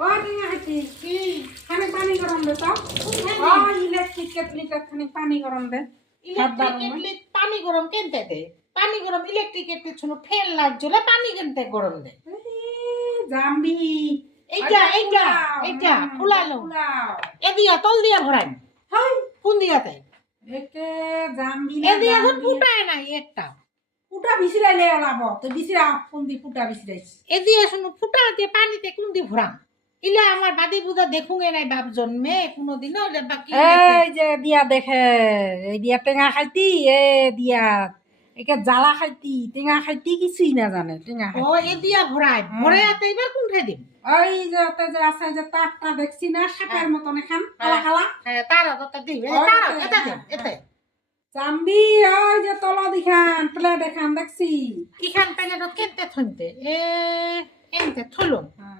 ও টিঙা খাইতি কি খানে পানি গরম দে তো ও ইলেকট্রিক কেটলিটা খানে পানি গরম দে ইলেকট্রিক কেটলি পানি গরম কেনতে দে পানি গরম ইলেকট্রিক কেটলি শুনো ফ্যান লাগজলে পানি কেনতে গরম দে জাম্বি এইটা ফুলালো এদিয়া তল দিয়া ভরাই হাই কোন দিয়াতে একে জাম্বি এদিয়া এখন ফুটায় নাই একটা পুটা বিছিরাইলে ওলাব তো বিছিরা কোন দি পুটা বিছিরাইছি এদিয়া শুনো ফুটা দিয়ে পানিতে কোন দি ভরাম ইলা আমার বাদি বুদা দেখুঙে নাই বাপ জন্মে কোনোদিনও বাকি এই যে দিয়া দেখে এই দিয়া টেঙা খাইতি এ দিয়া একে জ্বালা খাইতি টেঙা খাইতি কিছুই না জানে টেঙা ও এদিয়া ভরাই ভরে আতে এবার কোনঠাই দিম ওই যে ওতে যে আছে যে তারটা দেখছি না সাপের মতন এখান খালা খালা হ্যাঁ তারা তো দিম ওই তারা তো, এটা হ্যাঁ, এতে জাম্বি ওই যে তল দিখান প্লেট এখান দেখছি ইখান পেলে তো কেনতে থনতে এনতে থলুম হ্যাঁ